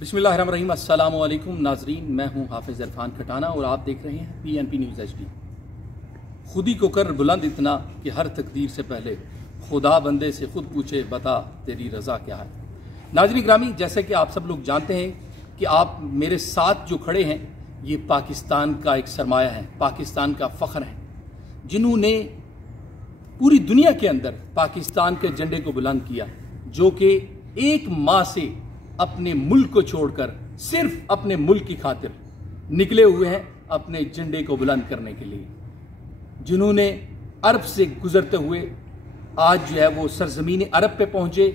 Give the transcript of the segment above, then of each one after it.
बिस्मिल्लाहिर्रहमानिर्रहीम। अस्सलामु अलैकुम नाजरीन, मैं हूं हाफिज़ इरफान खटाना और आप देख रहे हैं PNP न्यूज़ HD। खुदी को कर बुलंद इतना कि हर तकदीर से पहले खुदा बंदे से खुद पूछे बता तेरी रज़ा क्या है। नाजरीन ग्रामी, जैसे कि आप सब लोग जानते हैं कि आप मेरे साथ जो खड़े हैं ये पाकिस्तान का एक सरमाया है, पाकिस्तान का फ़ख्र है, जिन्होंने पूरी दुनिया के अंदर पाकिस्तान के झंडे को बुलंद किया, जो कि एक माह से अपने मुल्क को छोड़कर सिर्फ अपने मुल्क की खातिर निकले हुए हैं अपने झंडे को बुलंद करने के लिए, जिन्होंने अरब से गुजरते हुए आज जो है वो सरजमीन अरब पे पहुंचे।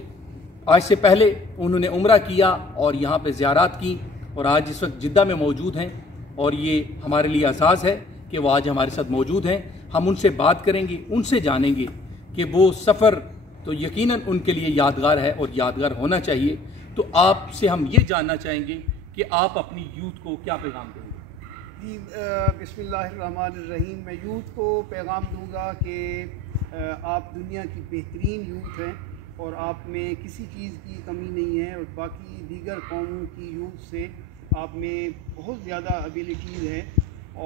आज से पहले उन्होंने उम्रा किया और यहाँ पे ज़ियारत की और आज इस वक्त जिद्दा में मौजूद हैं और ये हमारे लिए एहसास है कि वो आज हमारे साथ मौजूद हैं। हम उनसे बात करेंगे, उनसे जानेंगे कि वो सफ़र तो यकीनन उनके लिए यादगार है और यादगार होना चाहिए। तो आपसे हम ये जानना चाहेंगे कि आप अपनी यूथ को क्या पैगाम देंगे? जी, बिस्मिल्लाहिर्रहमानिर्रहीम। मैं यूथ को पैगाम दूंगा कि आप दुनिया की बेहतरीन यूथ हैं और आप में किसी चीज़ की कमी नहीं है और बाकी दीगर कौमों की यूथ से आप में बहुत ज़्यादा एबिलिटीज़ है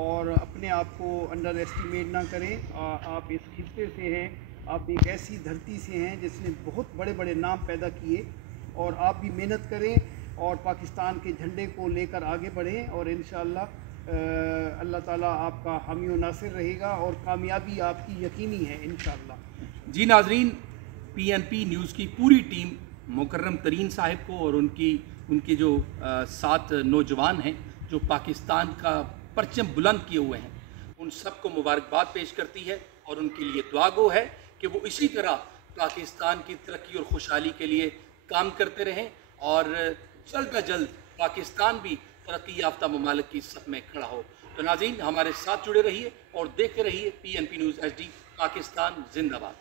और अपने आप को अंडर एस्टिमेट ना करें। आप इस खित्ते से हैं, आप एक ऐसी धरती से हैं जिसने बहुत बड़े बड़े नाम पैदा किए और आप भी मेहनत करें और पाकिस्तान के झंडे को लेकर आगे बढ़ें और इंशाअल्लाह अल्लाह ताला आपका हामी व नासिर रहेगा और कामयाबी आपकी यकीनी है इंशाअल्लाह। जी नाजरीन, PNP न्यूज़ की पूरी टीम मुकर्रम तरीन साहिब को और उनके जो 7 नौजवान हैं जो पाकिस्तान का परचम बुलंद किए हुए हैं, उन सबको मुबारकबाद पेश करती है और उनके लिए दुआ गो है कि वो इसी तरह पाकिस्तान की तरक्की और खुशहाली के लिए काम करते रहें और जल्द अज जल्द पाकिस्तान भी तरक्की याफ्ता ममालिक की सफ में खड़ा हो। तो नाज़रीन, हमारे साथ जुड़े रहिए और देखते रहिए PNP न्यूज़ HD। पाकिस्तान जिंदाबाद।